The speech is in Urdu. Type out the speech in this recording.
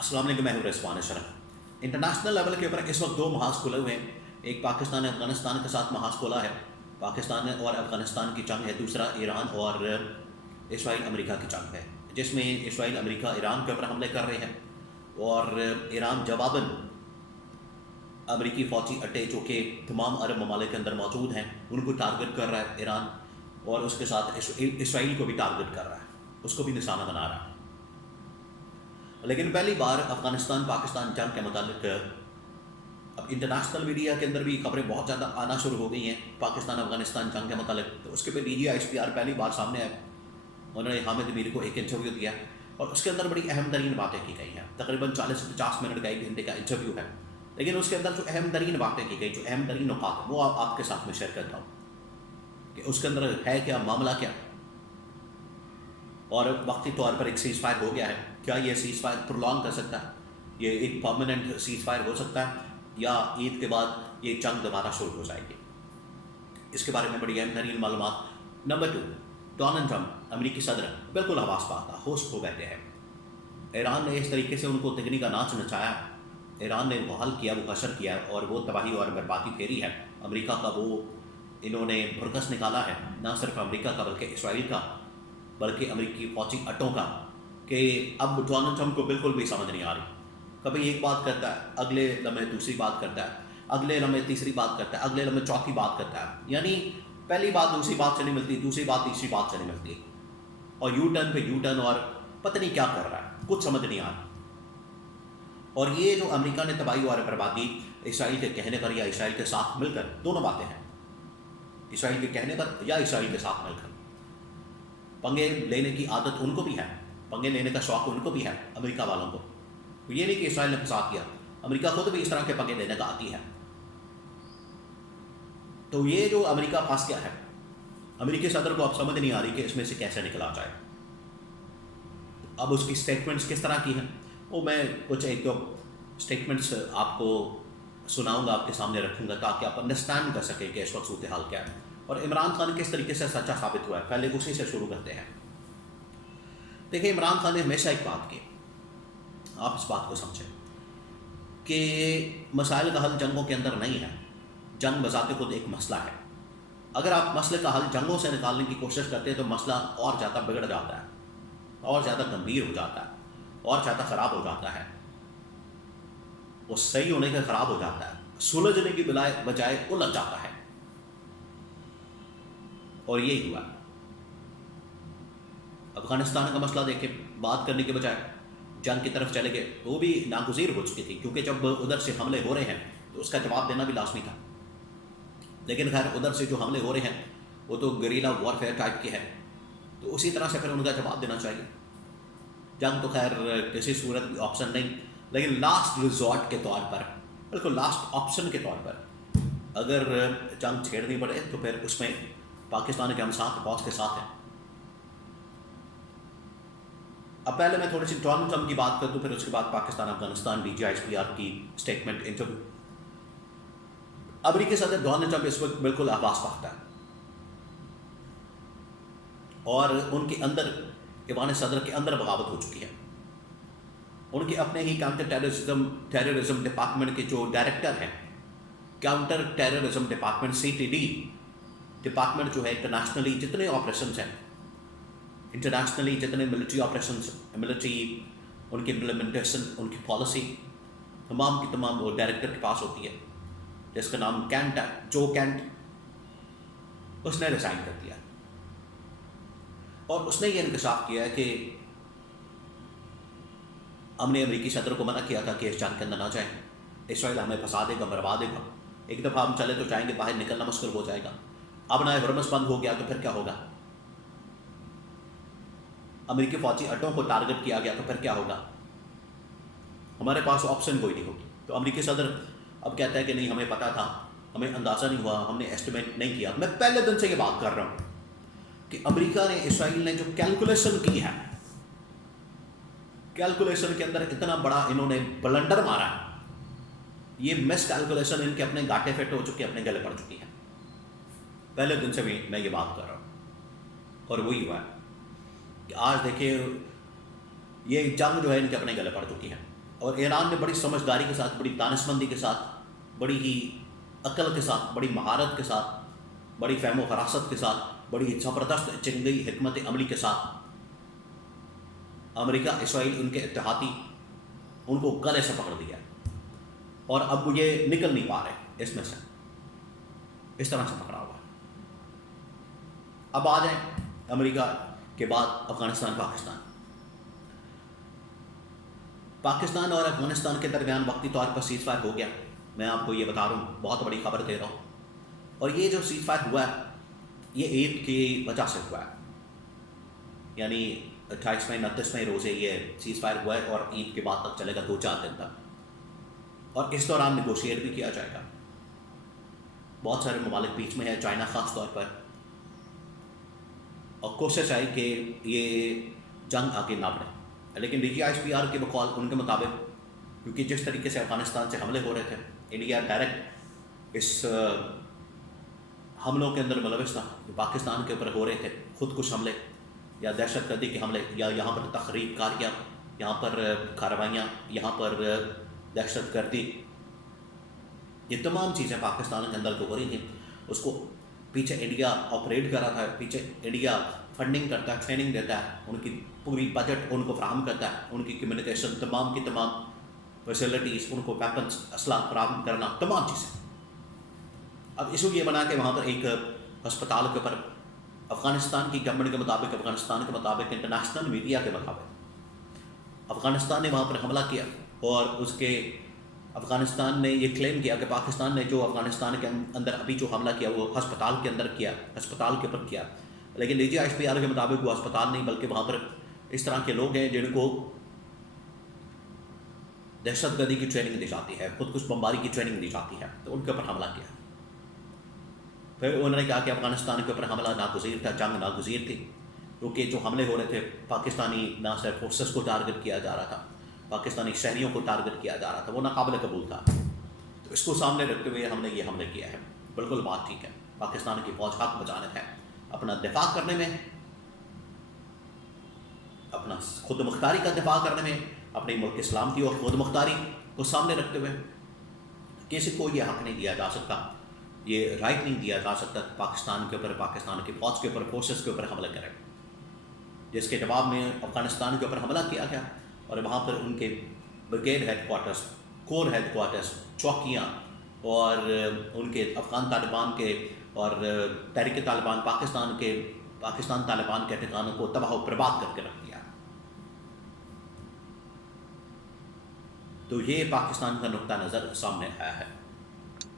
السلام علیکم، میں ہوں رضوان اشرف۔ انٹرنیشنل لیول کے اوپر اس وقت دو محاذ کھلے ہوئے ہیں۔ ایک پاکستان افغانستان کے ساتھ محاذ کھلا ہے، پاکستان اور افغانستان کی جنگ ہے۔ دوسرا ایران اور اسرائیل امریکہ کی جنگ ہے، جس میں اسرائیل امریکہ ایران کے اوپر حملے کر رہے ہیں اور ایران جواباً امریکی فوجی اڈے جو کہ تمام عرب ممالک کے اندر موجود ہیں ان کو ٹارگٹ کر رہا ہے ایران، اور اس کے ساتھ اسرائیل کو بھی ٹارگٹ کر رہا ہے، اس کو بھی نشانہ بنا رہا ہے۔ لیکن پہلی بار افغانستان پاکستان جنگ کے متعلق اب انٹرنیشنل میڈیا کے اندر بھی خبریں بہت زیادہ آنا شروع ہو گئی ہیں پاکستان افغانستان جنگ کے متعلق۔ تو اس کے پہ DGI پہلی بار سامنے آئے، انہوں نے حامد میر کو ایک انٹرویو دیا اور اس کے اندر بڑی اہم ترین باتیں کی گئی ہیں۔ تقریباً 40 سے 50 منٹ کا 1 گھنٹے کا انٹرویو ہے، لیکن اس کے اندر جو اہم ترین باتیں کی گئی، جو اہم ترین نکات ہیں، وہ آپ کے ساتھ میں شیئر کرتا ہوں کہ اس کے اندر ہے کیا، معاملہ کیا، اور وقتی طور پر ایک سیز فائر ہو گیا ہے، کیا یہ سیز فائر پرولونگ کر سکتا ہے، یہ ایک پرماننٹ سیز فائر ہو سکتا ہے، یا عید کے بعد یہ جنگ دوبارہ شروع ہو جائے گی۔ اس کے بارے میں بڑی اہم ترین معلومات۔ نمبر 2، ڈونلڈ ٹرمپ امریکی صدر بالکل حواس پاتا ہوش کھو بیٹھے ہیں۔ ایران نے اس طریقے سے ان کو تگنی کا ناچ نچایا، ایران نے وہ حل کیا، وہ حشر کیا اور وہ تباہی اور بربادی پھیری ہے۔ امریکہ کا وہ انہوں نے برکس نکالا ہے، نہ صرف امریکہ کا بلکہ اسرائیل کا، بلکہ امریکی فوجی اڈوں کا، کہ اب ڈونلڈ ٹرمپ کو بالکل بھی سمجھ نہیں آ رہی۔ کبھی ایک بات کرتا ہے، اگلے لمحے دوسری بات کرتا ہے، اگلے لمحے تیسری بات کرتا ہے، اگلے لمحے چوتھی بات کرتا ہے، یعنی پہلی بات دوسری بات سے نہیں ملتی، دوسری بات تیسری بات سے نہیں ملتی، اور یو ٹرن پہ یو ٹرن، اور پتہ نہیں کیا کر رہا ہے، کچھ سمجھ نہیں آ رہا۔ اور یہ جو امریکہ نے تباہی اور بربادی اسرائیل کے کہنے پر یا اسرائیل کے ساتھ مل کر، دونوں باتیں ہیں، اسرائیل کے کہنے پر یا اسرائیل کے ساتھ مل کر، پنگے لینے کی عادت ان کو بھی ہے، پنگے لینے کا شوق ان کو بھی ہے، امریکہ والوں کو۔ یہ نہیں کہ اسرائیل نے فساد کیا، امریکہ خود بھی اس طرح کے پنگے لینے کا عادی ہے۔ تو یہ جو امریکہ پھنس گیا ہے، امریکی صدر کو اب سمجھ نہیں آ رہی کہ اس میں سے کیسے نکلا جائے۔ اب اس کی سٹیٹمنٹس کس طرح کی ہیں، وہ میں کچھ ایک دو سٹیٹمنٹس آپ کو سناؤں گا، آپ کے سامنے رکھوں گا تاکہ آپ انڈرسٹینڈ کر سکیں کہ اس وقت صورتحال کیا ہے اور عمران خان کس طریقے سے سچا ثابت ہوا ہے۔ پہلے اسی سے شروع کرتے ہیں۔ دیکھیں، عمران خان نے ہمیشہ ایک بات کی، آپ اس بات کو سمجھیں کہ مسائل کا حل جنگوں کے اندر نہیں ہے، جنگ بذات خود ایک مسئلہ ہے۔ اگر آپ مسئلے کا حل جنگوں سے نکالنے کی کوشش کرتے ہیں تو مسئلہ اور زیادہ بگڑ جاتا ہے، اور زیادہ گمبھیر ہو جاتا ہے، اور زیادہ خراب ہو جاتا ہے، وہ صحیح ہونے کا خراب ہو جاتا ہے، سلجھنے کی بجائے الجھ جاتا ہے، اور یہی ہوا۔ افغانستان کا مسئلہ دیکھیں، بات کرنے کے بجائے جنگ کی طرف چلے گئے، وہ بھی ناگزیر ہو چکی تھی، کیونکہ جب ادھر سے حملے ہو رہے ہیں تو اس کا جواب دینا بھی لازمی تھا۔ لیکن خیر، ادھر سے جو حملے ہو رہے ہیں وہ تو گریلا وارفیئر ٹائپ کے ہیں، تو اسی طرح سے پھر ان کا جواب دینا چاہیے۔ جنگ تو خیر کسی صورت بھی آپشن نہیں، لیکن لاسٹ ریزورٹ کے طور پر، بالکل لاسٹ آپشن کے طور پر اگر جنگ چھیڑنی پڑے تو پھر اس میں پاکستان کے ہم ساتھ، فوج کے ساتھ ہیں۔ اب پہلے میں تھوڑی سی ڈونلڈ ٹرمپ کی بات کر دوں، پھر اس کے بعد پاکستان افغانستان DGI کی اسٹیٹمنٹ انٹرویو۔ امریکی صدر ڈونلڈ ٹرمپ اس وقت بالکل حواس پاتا ہے، اور ان کے اندر، ایوان صدر کے اندر بغاوت ہو چکی ہے۔ ان کے اپنے ہی کاؤنٹر ٹیررزم ڈپارٹمنٹ کے جو ڈائریکٹر ہیں، counter terrorism department CTD department جو ہے، انٹرنیشنلی جتنے آپریشنز ہیں، انٹرنیشنلی جتنے ملٹری آپریشنز، ملٹری ان کی امپلیمنٹیشن، ان کی پالیسی تمام کی تمام وہ ڈائریکٹر کے پاس ہوتی ہے، جس کا نام کینٹ ہے، جو کینٹ۔ اس نے ریزائن کر دیا، اور اس نے یہ انکشاف کیا ہے کہ ہم نے امریکی صدر کو منع کیا تھا کہ اس جنگ کے اندر نہ جائیں، اسرائیل ہمیں پھنسا دے گا، مروا دے گا، ایک دفعہ ہم چلے تو جائیں گے، باہر نکلنا مشکل ہو جائے گا، اب نہ ہرمز بند ہو گیا تو پھر کیا ہوگا، امریکی فوجی اڈوں کو ٹارگٹ کیا گیا تو پھر کیا ہوگا، ہمارے پاس آپشن کوئی نہیں ہوگی۔ تو امریکی صدر اب کہتا ہے کہ نہیں، ہمیں پتہ تھا، ہمیں اندازہ نہیں ہوا، ہم نے ایسٹیمیٹ نہیں کیا۔ میں پہلے دن سے یہ بات کر رہا ہوں کہ امریکہ نے، اسرائیل نے جو کیلکولیشن کی ہے، کیلکولیشن کے اندر اتنا بڑا انہوں نے بلنڈر مارا ہے، یہ مس کیلکولیشن ان کے اپنے گاٹے فٹ ہو چکے، اپنے گلے پڑ چکی ہے۔ پہلے دن سے بھی میں یہ بات کر رہا ہوں، اور وہی ہوا ہے کہ آج دیکھیں یہ جنگ جو ہے ان کے اپنے گلے پڑ چکی ہے۔ اور ایران نے بڑی سمجھداری کے ساتھ، بڑی دانشمندی کے ساتھ، بڑی ہی عقل کے ساتھ، بڑی مہارت کے ساتھ، بڑی فہم و فراست کے ساتھ، بڑی زبردست جنگی حکمت عملی کے ساتھ امریکہ اسرائیل ان کے اتحادی ان کو گلے سے پکڑ دیا، اور اب وہ یہ نکل نہیں پا رہے اس میں سے، اس طرح سے پکڑا ہوا ہے۔ اب آ جائیں امریکہ کے بعد افغانستان پاکستان اور افغانستان کے درمیان وقتی طور پر سیز فائر ہو گیا۔ میں آپ کو یہ بتا رہا ہوں، بہت بڑی خبر دے رہا ہوں، اور یہ جو سیز فائر ہوا ہے یہ عید کی وجہ سے ہوا ہے، یعنی 28ویں 29ویں روزے یہ سیز فائر ہوا ہے، اور عید کے بعد تک چلے گا 2-4 دن تک، اور اس دوران نیگوشیٹ بھی کیا جائے گا۔ بہت سارے ممالک بیچ میں ہے، چائنا خاص طور پر، اور کوشش آئی کہ یہ جنگ آگے نہ بڑھے، لیکن DGISPR کے بقول ان کے مطابق، کیونکہ جس طریقے سے افغانستان سے حملے ہو رہے تھے، انڈیا ڈائریکٹ اس حملوں کے اندر ملوث تھا جو پاکستان کے اوپر ہو رہے تھے، خود کش حملے یا دہشت گردی کے حملے، یا یہاں پر تخریب کاریاں، یہاں پر کارروائیاں، یہاں پر دہشت گردی، یہ تمام چیزیں پاکستان کے اندر جو ہو رہی تھیں، اس کو پیچھے انڈیا آپریٹ کر رہا تھا، پیچھے انڈیا فنڈنگ کرتا ہے، ٹریننگ دیتا ہے، ان کی پوری بجٹ ان کو فراہم کرتا ہے، ان کی کمیونیکیشن تمام کی تمام فیسلٹیز، ان کو ویپنس اسلحہ فراہم کرنا، تمام چیزیں۔ اب ایشو یہ بنا کہ وہاں پر ایک ہسپتال کے اوپر افغانستان کی گورنمنٹ کے مطابق، افغانستان کے مطابق، انٹرنیشنل میڈیا کے مطابق افغانستان نے وہاں پر حملہ کیا، اور اس کے افغانستان نے یہ کلیم کیا کہ پاکستان نے جو افغانستان کے اندر ابھی جو حملہ کیا وہ ہسپتال کے اندر کیا، ہسپتال کے اوپر کیا، لیکن DGISPR کے مطابق وہ ہسپتال نہیں، بلکہ وہاں پر اس طرح کے لوگ ہیں جن کو دہشت گردی کی ٹریننگ دی جاتی ہے، خود کش بمباری کی ٹریننگ دی جاتی ہے، تو ان کے اوپر حملہ کیا۔ پھر انہوں نے کہا کہ افغانستان کے اوپر حملہ ناگزیر تھا، جنگ ناگزیر تھی، کیونکہ جو حملے ہو رہے تھے پاکستانی نہ صرف فورسز کو ٹارگٹ کیا جا رہا تھا، پاکستانی شہریوں کو ٹارگٹ کیا جا رہا تھا، وہ ناقابل قبول تھا۔ تو اس کو سامنے رکھتے ہوئے ہم نے یہ حملے کیا ہے۔ بالکل بات ٹھیک ہے، پاکستان کی فوج حق بجانب ہے اپنا دفاع کرنے میں، اپنا خود مختاری کا دفاع کرنے میں، اپنے ملک کی سلامتی اور خود مختاری کو سامنے رکھتے ہوئے کسی کو یہ حق نہیں دیا جا سکتا، یہ رائٹ نہیں دیا جا سکتا کہ پاکستان کے اوپر، پاکستان کی فوج کے اوپر، فورسز کے اوپر حملہ کرے، جس کے جواب میں افغانستان کے اوپر حملہ کیا گیا، اور وہاں پر ان کے بریگیڈ ہیڈ کوارٹرز، کور ہیڈ کوارٹرز، چوکیاں، اور ان کے افغان طالبان کے اور تحریک طالبان پاکستان طالبان کے ٹھکانوں کو تباہ و برباد کر کے رکھ دیا۔ تو یہ پاکستان کا نقطہ نظر سامنے آیا ہے۔